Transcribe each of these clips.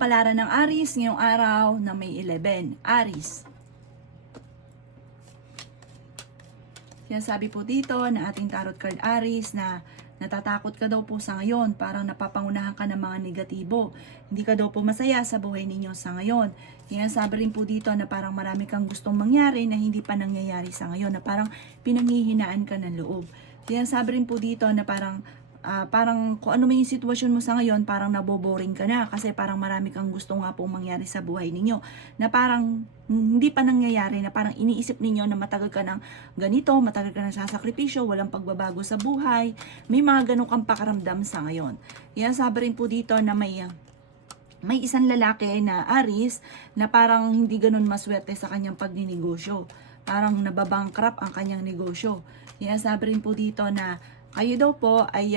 kapalaran ng Aries ngayong araw na May 11. Aries. Sinasabi po dito na ating tarot card Aries na natatakot ka daw po sa ngayon, parang napapangunahan ka ng mga negatibo. Hindi ka daw po masaya sa buhay ninyo sa ngayon. Sinasabi rin po dito na parang marami kang gustong mangyari na hindi pa nangyayari sa ngayon, na parang pinanghihinaan ka ng loob. Sinasabi rin po dito na parang kung ano man yung sitwasyon mo sa ngayon, parang naboboring ka na kasi parang marami kang gusto nga pong mangyari sa buhay ninyo na parang hindi pa nangyayari, na parang iniisip ninyo na matagal ka ng ganito, matagal ka ng sasakripisyo, walang pagbabago sa buhay, may mga ganun kang pakaramdam sa ngayon. Yan, sabi rin po dito na may isang lalaki na Aries na parang hindi ganun maswerte sa kanyang pagninegosyo, parang nababankrupt ang kanyang negosyo. Yan, sabi rin po dito na kayo daw po ay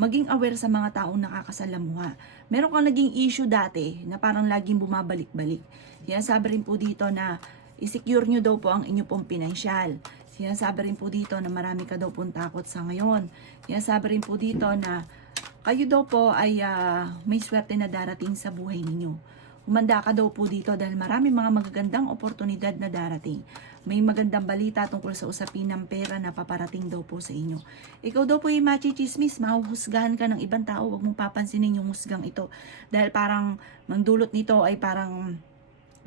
maging aware sa mga taong nakakasalamuha. Meron kang naging issue dati na parang laging bumabalik-balik. Sinasabi rin po dito na i-secure nyo daw po ang inyo pong pinansyal. Sinasabi rin po dito na marami ka daw pong takot sa ngayon. Sinasabi rin po dito na kayo daw po ay may swerte na darating sa buhay ninyo. Humanda ka daw po dito dahil marami mga magagandang oportunidad na darating. May magandang balita tungkol sa usapin ng pera na paparating daw po sa inyo. Ikaw daw po yung machichismis, mahuhusgahan ka ng ibang tao, huwag mong papansinin yung husgang ito. Dahil parang mandulot nito ay parang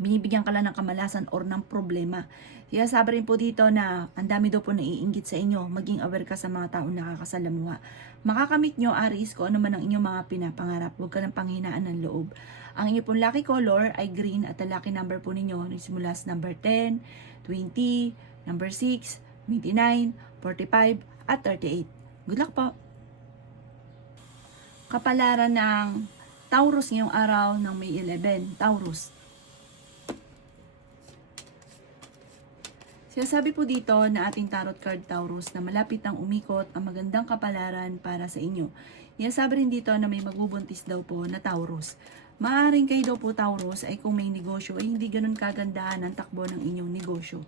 binibigyan ka lang ng kamalasan or ng problema. Kaya sabi rin po dito na ang dami daw po naiinggit sa inyo, maging aware ka sa mga taong nakakasalamuha. Makakamit nyo, Aries, kung ano man ang inyong mga pinapangarap, huwag ka ng panghinaan ng loob. Ang inyong pong lucky color ay green at ang lucky number po ninyo nagsimula sa number 10, 20, number 6, 29, 45, at 38. Good luck po! Kapalaran ng Taurus ngayong araw ng May 11. Taurus. Sinasabi po dito na ating tarot card Taurus na malapit nang umikot ang magandang kapalaran para sa inyo. Sinasabi rin dito na may magbubuntis daw po na Taurus. Maaaring kayo daw po Taurus ay kung may negosyo ay hindi ganun kagandahan ang takbo ng inyong negosyo.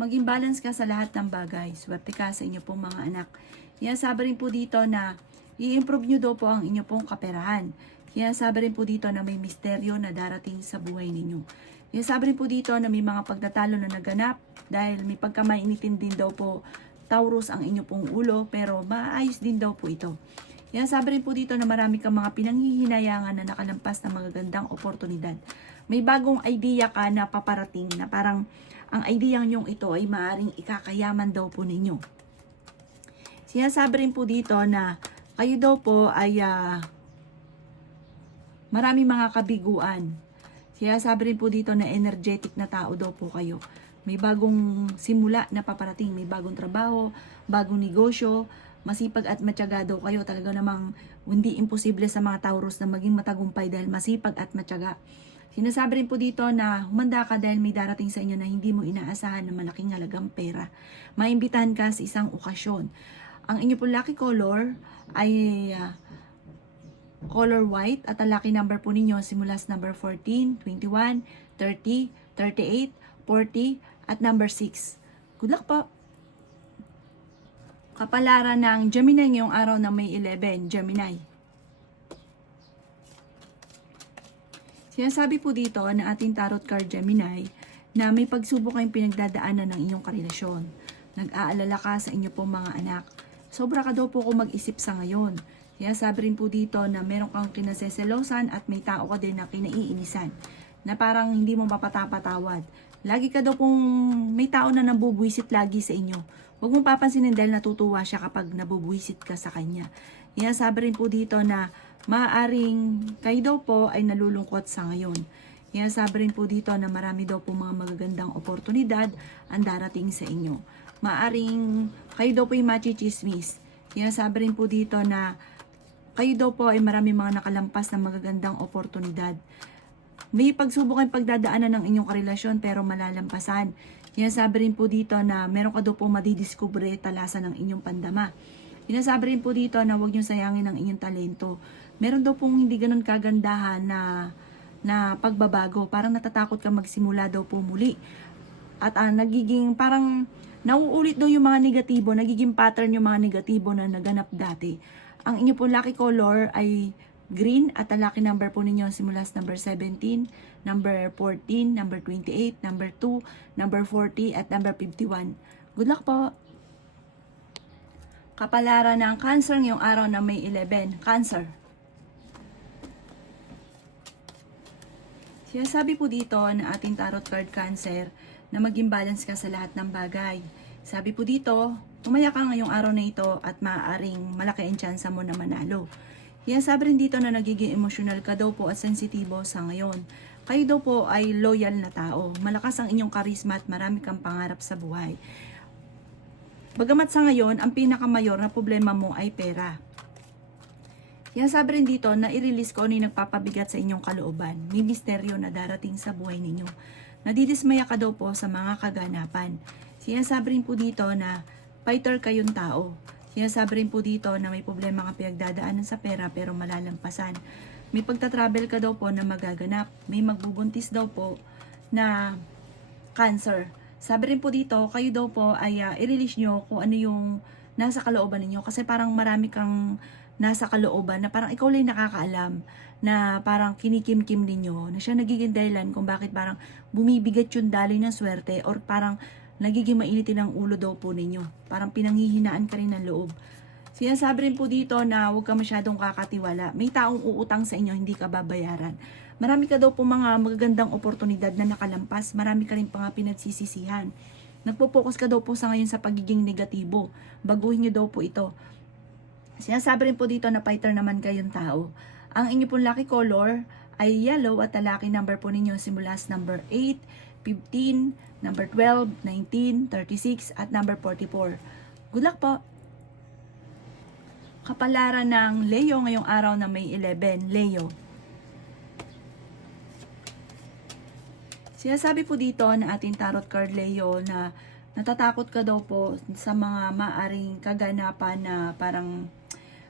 Maging balance ka sa lahat ng bagay. Swerte ka sa inyo pong mga anak. Sinasabi rin po dito na i-improve nyo daw po ang inyo pong kaperahan. Sinasabi rin po dito na may misteryo na darating sa buhay ninyo. Sinasabi rin po dito na may mga pagtatalo na naganap dahil may pagkamainitin din daw po Taurus ang inyo pong ulo, pero maayos din daw po ito. Sinasabi rin po dito na marami kang mga pinanghihinayangan na nakalampas na magagandang oportunidad. May bagong idea ka na paparating na parang ang idea nyong ito ay maaaring ikakayaman daw po ninyo. Sinasabi rin po dito na kayo daw po ay marami mga kabiguan. Sinasabi rin po dito na energetic na tao daw po kayo. May bagong simula na paparating, may bagong trabaho, bagong negosyo, masipag at matyaga daw kayo. Talaga namang hindi imposible sa mga Taurus na maging matagumpay dahil masipag at matyaga. Sinasabi rin po dito na humanda ka dahil may darating sa inyo na hindi mo inaasahan na malaking halagang pera. Maimbitahan ka sa isang okasyon. Ang inyo po lucky color ay color white at ang lucky number po ninyo simula sa number 14, 21, 30, 38, 40 at number 6. Good luck po! Kapalaran ng Gemini ngayong araw na May 11, Gemini. Sinasabi po dito na ating tarot card Gemini na may pagsubok kayong pinagdadaanan ng inyong karelasyon. Nag-aalala ka sa inyo pong mga anak. Sobra ka daw po kung mag-isip sa ngayon. Sinasabi rin po dito na meron kang kinaseselosan at may tao ka din na kinaiinisan na parang hindi mo mapatapatawad. Lagi ka daw pong may tao na nabubwisit lagi sa inyo. Huwag mong papansinin dahil natutuwa siya kapag nabubwisit ka sa kanya. Sinasabi rin po dito na maaaring kayo daw po ay nalulungkot sa ngayon. Sinasabi rin po dito na marami daw po mga magagandang oportunidad ang darating sa inyo. Maaaring kayo daw po yung machichismis. Sinasabi rin po dito na kayo daw po ay marami mga nakalampas na magagandang oportunidad. May pagsubok ang pagdadaanan ng inyong karelasyon pero malalampasan. Sinasabi rin po dito na meron ka daw po madidiskubre talasan ng inyong pandama. Sinasabi rin po dito na huwag niyong sayangin ang inyong talento. Meron daw pong hindi ganun kagandahan na pagbabago. Parang natatakot ka magsimula daw po muli. At nagiging parang nauulit daw yung mga negatibo, nagiging pattern yung mga negatibo na naganap dati. Ang inyo po lucky color ay green, at ang lucky number po ninyo simula sa number 17, number 14, number 28, number 2, number 40, at number 51. Good luck po! Kapalaran ng Cancer ngayong araw na May 11. Cancer. Sinasabi po dito na ating tarot card Cancer na maging balance ka sa lahat ng bagay. Sabi po dito, tumaya ka ngayong araw na ito at maaaring malaki ang tsansa mo na manalo. Sinasabi rin dito na nagiging emosyonal ka daw po at sensitibo sa ngayon. Kayo daw po ay loyal na tao. Malakas ang inyong karisma at marami kang pangarap sa buhay. Bagamat sa ngayon, ang pinakamayor na problema mo ay pera. Sinasabi rin dito na i-release ko ano yung nagpapabigat sa inyong kalooban. May misteryo na darating sa buhay ninyo. Nadidismaya ka daw po sa mga kaganapan. Sinasabi rin po dito na fighter kayong tao. Sinasabi rin po dito na may problema kang pinagdadaanan sa pera pero malalampasan. May pagtatravel ka daw po na magaganap. May magbubuntis daw po na Cancer. Sabi rin po dito, kayo daw po ay i-release nyo kung ano yung nasa kalooban ninyo. Kasi parang marami kang nasa kalooban na parang ikaw lang nakakaalam na parang kinikim-kim ninyo. Na siya nagiging dahilan kung bakit parang bumibigat yung daloy ng swerte or parang nagiging mainitin ang ulo daw po ninyo. Parang pinanghihinaan ka rin ng loob. Sinasabi rin po dito na huwag ka masyadong kakatiwala. May taong uutang sa inyo, hindi ka babayaran. Marami ka daw po mga magagandang oportunidad na nakalampas. Marami ka rin pa nga pinagsisisihan. Nagpo-focus ka daw po sa ngayon sa pagiging negatibo. Baguhin nyo daw po ito. Sinasabi rin po dito na fighter naman kayong tao. Ang inyo pong lucky color ay yellow at ang lucky number po ninyo simula sa number 8, 15, number 12, 19, 36, at number 44. Good luck po! Kapalaran ng Leo ngayong araw na May 11. Leo. Sinasabi po dito na ating tarot card Leo na natatakot ka daw po sa mga maaring kaganapan na parang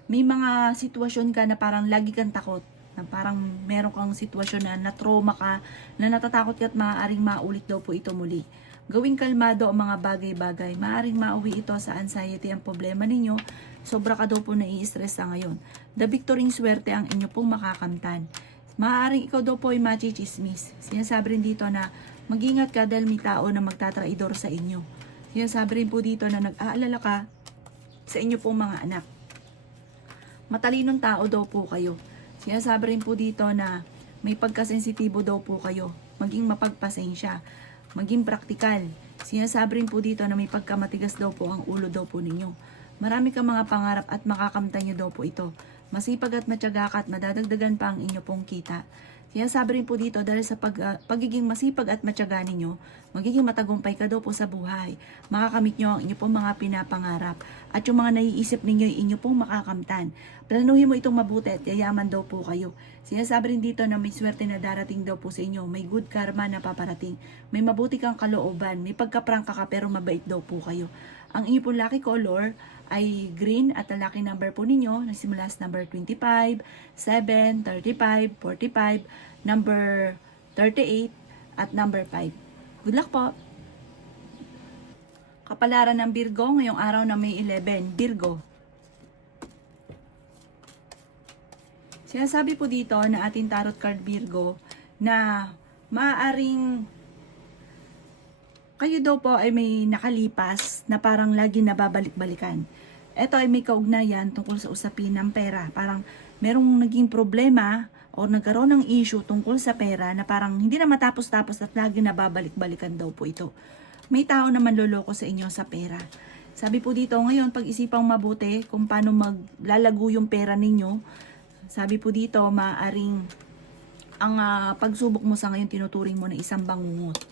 may mga sitwasyon ka na parang lagi kang takot. Na parang meron kang sitwasyon na na-trauma ka, na natatakot ka at maaaring maulit daw po ito muli. Gawing kalmado ang mga bagay-bagay. Maaaring mauwi ito sa anxiety ang problema ninyo. Sobra ka daw po nai-stress sa ngayon. The victory swerte ang inyo pong makakamtan. Maaaring ikaw daw po ay machichismis. Sinasabi rin dito na mag-ingat ka dahil may tao na magtatraidor sa inyo. Sinasabi rin po dito na nag-aalala ka sa inyo pong mga anak. Matalinong tao daw po kayo. Sinasabi rin po dito na may pagkasensitibo daw po kayo. Maging mapagpasensya. Maging praktikal. Sinasabi rin po dito na may pagkamatigas daw po ang ulo daw po ninyo. Marami kang mga pangarap at makakamtan nyo daw po ito. Masipag at matyaga ka at madadagdagan pa ang inyo pong kita. Sinasabi rin po dito dahil sa pagiging masipag at matyaga ninyo, magiging matagumpay ka daw po sa buhay. Makakamit nyo ang inyo pong mga pinapangarap. At yung mga naiisip ninyo ay inyo pong makakamtan. Planuhin mo itong mabuti at yayaman daw po kayo. Sinasabi rin dito na may swerte na darating daw po sa inyo. May good karma na paparating. May mabuti kang kalooban. May pagkaprangka ka pero mabait daw po kayo. Ang inyo pong lucky color ay green at ang lucky number po ninyo nagsimula sa number 25, 7, 35, 45, number 38, at number 5. Good luck po! Kapalaran ng Virgo ngayong araw na May 11. Virgo. Sinasabi po dito na ating tarot card Virgo na maaaring kayo daw po ay may nakalipas na parang lagi nababalik-balikan. Ito ay may kaugnayan tungkol sa usapin ng pera. Parang merong naging problema o nagkaroon ng issue tungkol sa pera na parang hindi na matapos-tapos at lagi nababalik-balikan daw po ito. May tao na manloloko sa inyo sa pera. Sabi po dito ngayon, pag-isipang mabuti kung paano maglalago yung pera ninyo. Sabi po dito, maaring ang pagsubok mo sa ngayon tinuturing mo na isang bangungot.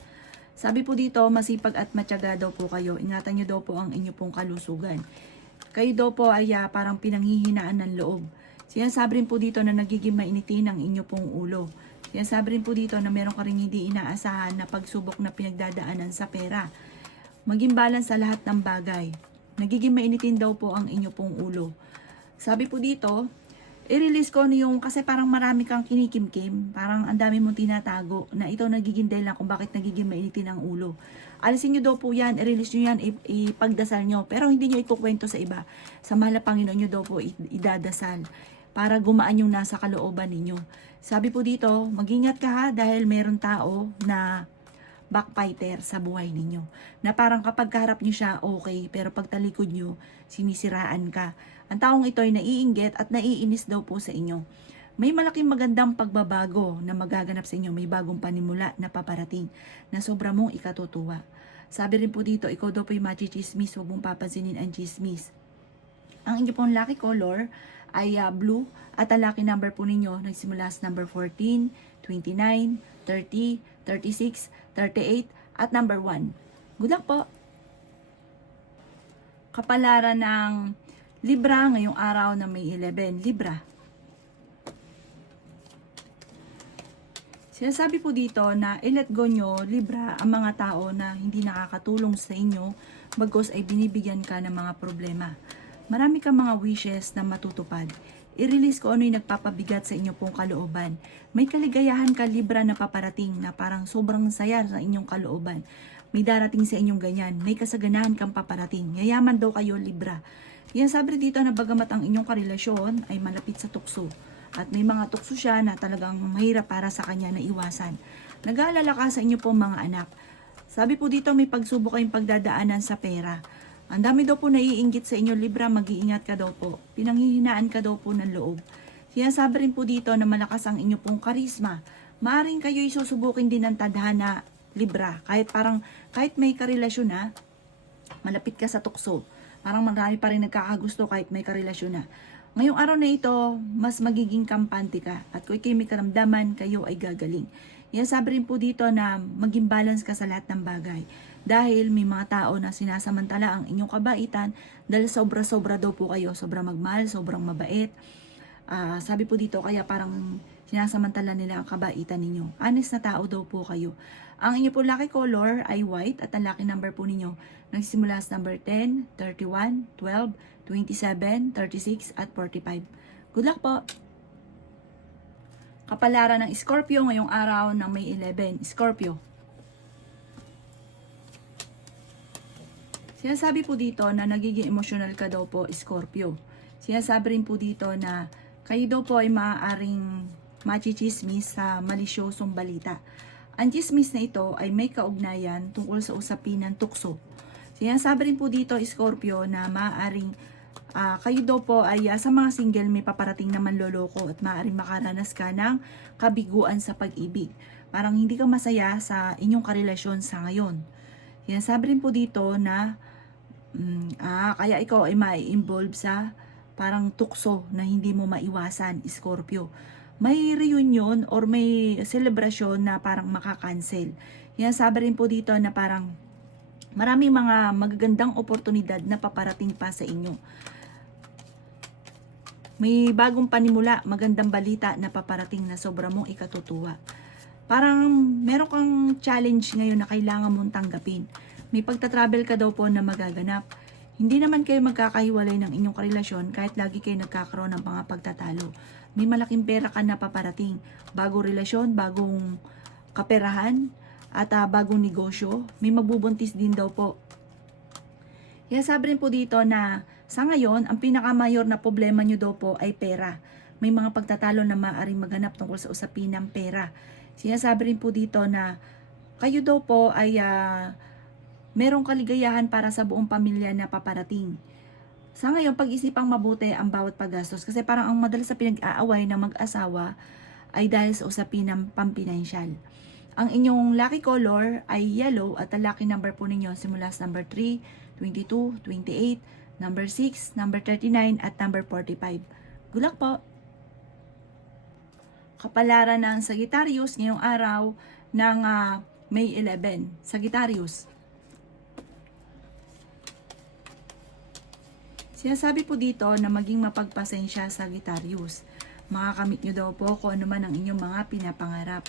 Sabi po dito, masipag at matyaga daw po kayo. Ingatan nyo daw po ang inyo pong kalusugan. Kayo daw po ay parang pinanghihinaan ng loob. Sinasabi rin po dito na nagiging mainitin ang inyo pong ulo. Sinasabi rin po dito na meron ka rin hindi inaasahan na pagsubok na pinagdadaanan sa pera. Maging balance sa lahat ng bagay. Nagiging mainitin daw po ang inyo pong ulo. Sabi po dito, i-release ko yung kasi parang marami kang kinikimkim. Parang ang dami mong tinatago na ito nagiging dahilan kung bakit nagiging mainitin ang ulo. Alisin nyo daw po yan, i-release nyo yan, ipagdasal nyo. Pero hindi nyo ikukwento sa iba. Sa mahal na Panginoon nyo daw po idadasal. para gumaan yung nasa kalooban ninyo. Sabi po dito, mag-ingat ka ha dahil meron tao na backbiter sa buhay ninyo. Na parang kapag kaharap nyo siya, okay, pero pag talikod nyo, sinisiraan ka. Ang taong ito ay naiinggit at naiinis daw po sa inyo. May malaking magandang pagbabago na magaganap sa inyo. May bagong panimula na paparating na sobra mong ikatutuwa. Sabi rin po dito, ikaw daw po yung machichismis, huwag mong papansinin ang chismis. Ang inyo pong lucky color ay blue at ang lucky number po ninyo nagsimula sa number 14, 29, 30, 36, 38 at number 1. Good luck po! Kapalaran ng Libra ngayong araw na May 11. Libra. Sinasabi po dito na i-let go nyo, Libra, ang mga tao na hindi nakakatulong sa inyo bagkus ay binibigyan ka ng mga problema. Marami kang mga wishes na matutupad. I-release ko ano yung nagpapabigat sa inyo pong kalooban. May kaligayahan ka, Libra, na paparating na parang sobrang saya sa inyong kalooban. May darating sa inyong ganyan. May kasaganahan kang paparating. Yayaman daw kayo, Libra. Yan sabi dito na bagamat ang inyong karelasyon ay malapit sa tukso. At may mga tukso siya na talagang mahirap para sa kanya na iwasan. Nag-aalala ka sa inyo pong mga anak. Sabi po dito may pagsubok kayong pagdadaanan sa pera. Ang dami daw po naiinggit sa inyo, Libra, mag-iingat ka daw po. Pinanghihinaan ka daw po ng loob. Sinasabi rin po dito na malakas ang inyo pong karisma. Maaring kayo isusubukin din ng tadhana, Libra. Kahit may karelasyon na, malapit ka sa tukso. Parang marami pa rin nagkakagusto kahit may karelasyon na. Ngayong araw na ito, mas magiging kampante ka at kung ikay may karamdaman, kayo ay gagaling. Yan sabi rin po dito na maging balance ka sa lahat ng bagay. Dahil may mga tao na sinasamantala ang inyong kabaitan dahil sobra-sobra daw po kayo. Sobra magmahal, sobrang mabait. Sabi po dito kaya parang sinasamantala nila ang kabaitan ninyo. Honest na tao daw po kayo. Ang inyo po lucky color ay white at ang lucky number po ninyo nagsimula sa number 10, 31, 12, 27, 36 at 45. Good luck po! Kapalaran ng Scorpio ngayong araw ng May 11. Scorpio. Sinasabi po dito na nagiging emotional ka daw po, Scorpio. Sinasabi rin po dito na kayo daw po ay maaaring machichismis sa malisyosong balita. Ang chismis na ito ay may kaugnayan tungkol sa usapin ng tukso. Sinasabi rin po dito, Scorpio, na maaaring kayo daw po ay sa mga single may paparating naman loloko at maaaring makaranas ka ng kabiguan sa pag-ibig. Parang hindi ka masaya sa inyong karelasyon sa ngayon. Sinasabi rin po dito na kaya ikaw ay mai-involve sa parang tukso na hindi mo maiwasan, Scorpio. May reunion or may celebration na parang makakancel. Sinasabi rin po dito na parang maraming mga magagandang oportunidad na paparating pa sa inyo. May bagong panimula, magandang balita na paparating na sobra mong ikatutuwa. Parang meron kang challenge ngayon na kailangan mong tanggapin. May pagta-travel ka daw po na magaganap. Hindi naman kayo magkakahiwalay ng inyong karelasyon kahit lagi kayo nagkakaroon ng mga pagtatalo. May malaking pera ka na paparating. Bagong relasyon, bagong kaperahan, at bagong negosyo. May magbubuntis din daw po. Kaya sabi rin po dito na sa ngayon, ang pinakamayor na problema nyo daw po ay pera. May mga pagtatalo na maaaring maganap tungkol sa usapin ng pera. Sinasabi rin po dito na kayo daw po ay merong kaligayahan para sa buong pamilya na paparating. Sa ngayon, pag-isipang mabuti ang bawat paggastos kasi parang ang madalas sa pinag-aaway ng mag-asawa ay dahil sa usapin ng pampinansyal. Ang inyong lucky color ay yellow at ang lucky number po ninyo simula sa number 3, 22, 28, number 6, number 39 at number 45. Good luck po! Kapalaran ng Sagittarius ngayong araw ng May 11. Sagittarius. Sinasabi po dito na maging mapagpasensya, Sagittarius. Makakamit nyo daw po kung ano man ang inyong mga pinapangarap.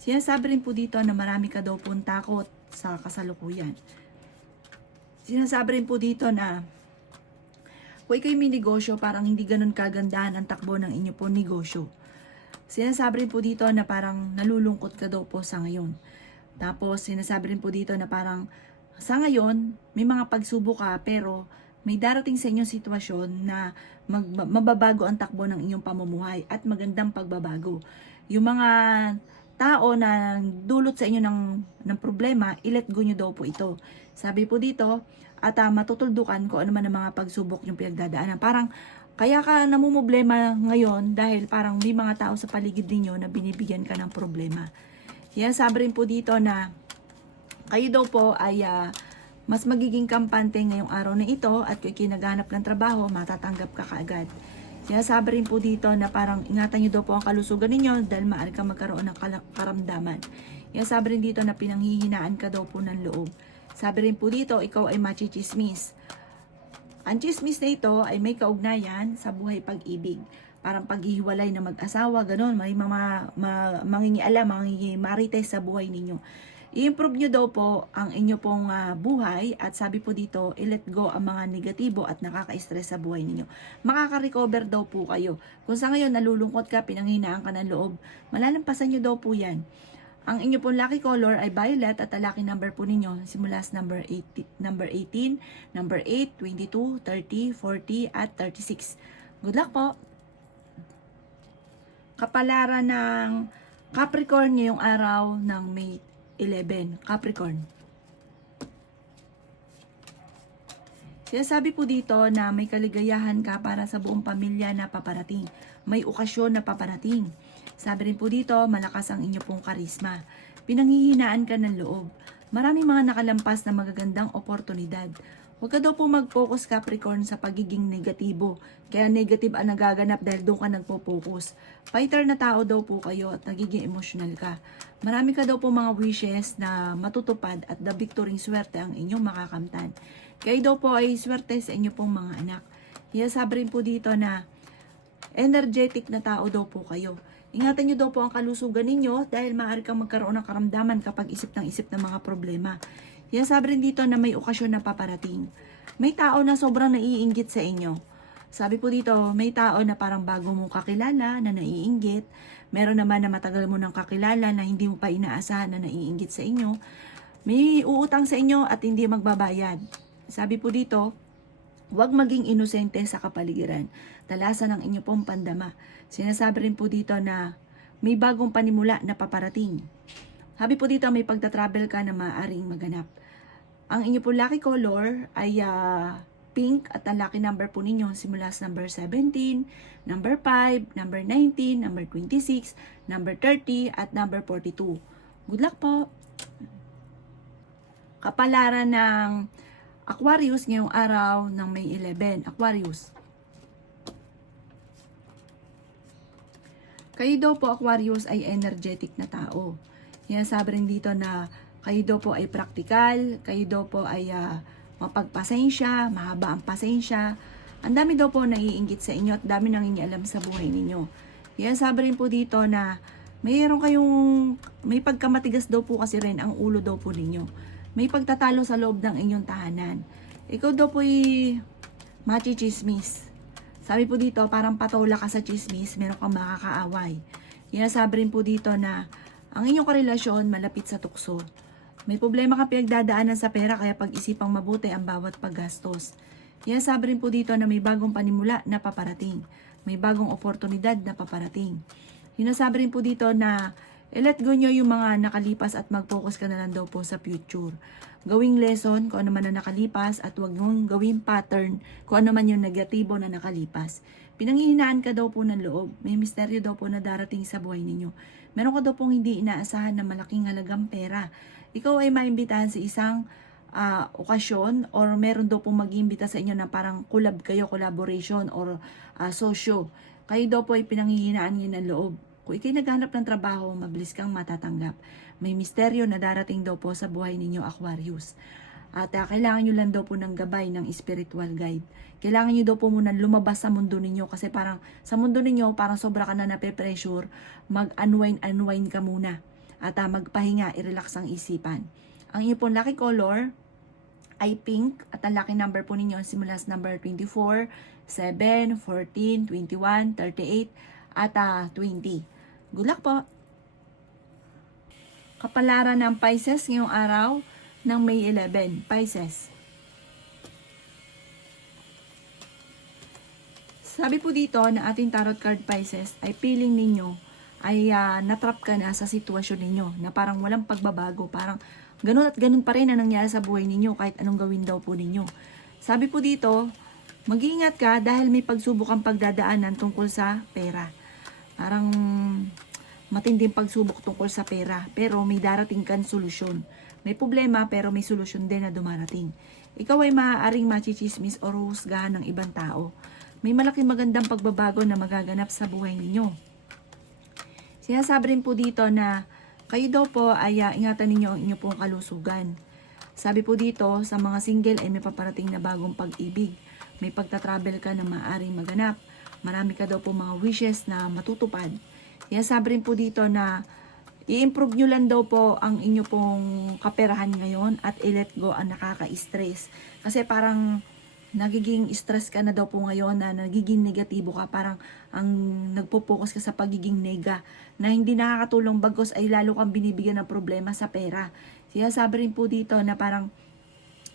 Sinasabi rin po dito na marami ka daw pong takot sa kasalukuyan. Sinasabi rin po dito na kung ikaw'y may negosyo, parang hindi ganun kagandahan ang takbo ng inyo po negosyo. Sinasabi rin po dito na parang nalulungkot ka daw po sa ngayon. Tapos sinasabi rin po dito na parang sa ngayon, may mga pagsubok ka pero may darating sa inyong sitwasyon na mababago ang takbo ng inyong pamumuhay at magandang pagbabago. Yung mga tao na dulot sa inyo ng problema, i-let go nyo daw po ito. Sabi po dito, at matutuldukan ko ano man ang mga pagsubok yung pinagdadaanan. Parang kaya ka namumblema ngayon dahil parang may mga tao sa paligid ninyo na binibigyan ka ng problema. Yan, sabi rin po dito na kayo daw po ay mas magiging kampante ngayong araw na ito at kung kinaghanap ng trabaho, matatanggap ka kaagad. Sinasabi rin po dito na parang ingatan nyo daw po ang kalusugan ninyo dahil maaari ka magkaroon ng karamdaman. Sinasabi rin dito na pinanghihinaan ka daw po ng loob. Sabi rin po dito, ikaw ay machichismis. Ang chismis na ito ay may kaugnayan sa buhay pag-ibig. Parang paghihiwalay na mag-asawa, ganun. May mga mangingialam, marites sa buhay ninyo. I-improve nyo daw po ang inyo pong buhay at sabi po dito, i-let go ang mga negatibo at nakaka-stress sa buhay ninyo. Makaka-recover daw po kayo. Kung sa ngayon nalulungkot ka, pinanghinaan ka ng loob, malalampasan nyo daw po yan. Ang inyo pong lucky color ay violet at ang lucky number po ninyo simula sa number 18, number 8, 22, 30, 40 at 36. Good luck po! Kapalaran ng Capricorn ngayong araw ng May 11. Capricorn. Sinasabi po dito na may kaligayahan ka para sa buong pamilya na paparating. May okasyon na paparating. Sabi rin po dito, malakas ang inyo pong karisma. Pinanghihinaan ka ng loob. Maraming mga nakalampas na magagandang oportunidad. Huwag ka daw po mag-focus, Capricorn, sa pagiging negatibo. Kaya negative ang nagaganap dahil doon ka nagpo-focus. Fighter na tao daw po kayo at nagiging emotional ka. Marami ka daw po mga wishes na matutupad at the victory swerte ang inyong makakamtan. Kayo daw po ay swerte sa inyo pong mga anak. Kaya sabi rin po dito na energetic na tao daw po kayo. Ingatan nyo daw po ang kalusugan ninyo dahil maaari kang magkaroon ng karamdaman kapag isip ng mga problema. Yan sabi rin dito na may okasyon na paparating. May tao na sobrang naiinggit sa inyo. Sabi po dito, may tao na parang bago mong kakilala na naiinggit. Meron naman na matagal mo nang kakilala na hindi mo pa inaasahan na naiinggit sa inyo. May uutang sa inyo at hindi magbabayad. Sabi po dito, huwag maging inosente sa kapaligiran. Talasan ang inyo pong pandama. Sinasabi rin po dito na may bagong panimula na paparating. Sabi po dito may pagta-travel ka na maaaring maganap. Ang inyo po lucky color ay pink at ang lucky number po ninyo simula sa number 17, number 5, number 19, number 26, number 30 at number 42. Good luck po! Kapalaran ng Aquarius ngayong araw ng May 11. Aquarius. Kayo daw po, Aquarius, ay energetic na tao. Yan, sabi rin dito na kayo daw po ay praktikal, kayo daw po ay mapagpasensya, mahaba ang pasensya. Ang dami daw po naiinggit sa inyo at dami nangingialam sa buhay ninyo. Yan, sabi rin po dito na may pagkamatigas daw po kasi rin ang ulo daw po ninyo. May pagtatalo sa loob ng inyong tahanan. Ikaw daw po ay machichismis. Sabi po dito, parang patola ka sa chismis, meron kang makakaaway. Sabi rin po dito na ang inyong karelasyon malapit sa tukso. May problema kang pinagdadaanan sa pera kaya pag-isipang mabuti ang bawat paggastos. Sabi rin po dito na may bagong panimula na paparating. May bagong oportunidad na paparating. Sabi rin po dito na let go nyo yung mga nakalipas at mag-focus ka na lang daw po sa future. Gawing lesson kung ano man na nakalipas at huwag mong gawing pattern kung ano man yung negatibo na nakalipas. Pinanghihinaan ka daw po ng loob. May misteryo daw po na darating sa buhay ninyo. Meron ka daw pong hindi inaasahan na malaking halagang pera. Ikaw ay maimbitahan sa isang okasyon or meron daw pong mag-iimbita sa inyo na parang collaboration or sosyo. Kayo daw po ay pinanghihinaan nyo ng loob. Kung ikay naghanap ng trabaho, mabilis kang matatanggap. May misteryo na darating daw po sa buhay ninyo, Aquarius. At kailangan nyo lang daw po ng gabay ng spiritual guide. Kailangan nyo daw po muna lumabas sa mundo ninyo kasi parang sa mundo ninyo, parang sobra ka na nape-pressure. Mag-unwind ka muna. At magpahinga, i-relax ang isipan. Ang inyo pong lucky color ay pink at ang lucky number po ninyo simula sa number 24, 7, 14, 21, 38 at 20. Good luck po! Kapalaran ng Pisces ngayong araw ng May 11. Pisces. Sabi po dito na ating tarot card Pisces ay feeling ninyo ay natrap ka na sa sitwasyon ninyo na parang walang pagbabago, parang ganun at ganun pa rin ang nangyari sa buhay ninyo kahit anong gawin daw po ninyo. Sabi po dito, mag-iingat ka dahil may pagsubok ang pagdadaanan tungkol sa pera. Parang matinding pagsubok tungkol sa pera, pero may darating kang solusyon. May problema pero may solusyon din na dumarating. Ikaw ay maaaring machichismis o husgahan ng ibang tao. May malaking magandang pagbabago na magaganap sa buhay ninyo. Sinasabi rin po dito na kayo daw po ay ingatan ninyo ang inyo pong kalusugan. Sabi po dito, sa mga single ay may paparating na bagong pag-ibig. May pagta-travel ka na maaaring maganap. Marami ka daw po mga wishes na matutupad. Sinasabi rin po dito na i-improve nyo lang daw po ang inyo pong kaperahan ngayon at i-let go ang nakaka-stress. Kasi parang nagiging stress ka na daw po ngayon, na nagiging negatibo ka, parang ang nagpo-focus ka sa pagiging nega na hindi nakakatulong, bagos ay lalo kang binibigyan ng problema sa pera. Sinasabi rin po dito na parang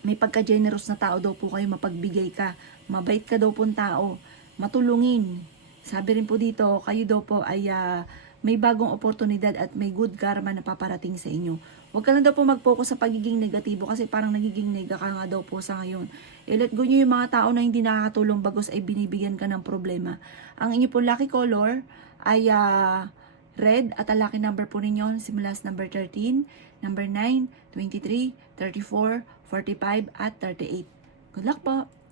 may pagka-generous na tao daw po kayo, mapagbigay ka, mabait ka daw po tao, matulungin. Sabi rin po dito, kayo daw po ay may bagong oportunidad at may good karma na paparating sa inyo. Huwag ka lang daw po mag-focus sa pagiging negatibo kasi parang nagiging nega ka nga daw po sa ngayon. I-let go nyo yung mga tao na hindi nakakatulong, bagos ay binibigyan ka ng problema. Ang inyo po lucky color ay red at ang lucky number po ninyo simula sa number 13, number 9, 23, 34, 45 at 38. Good luck po!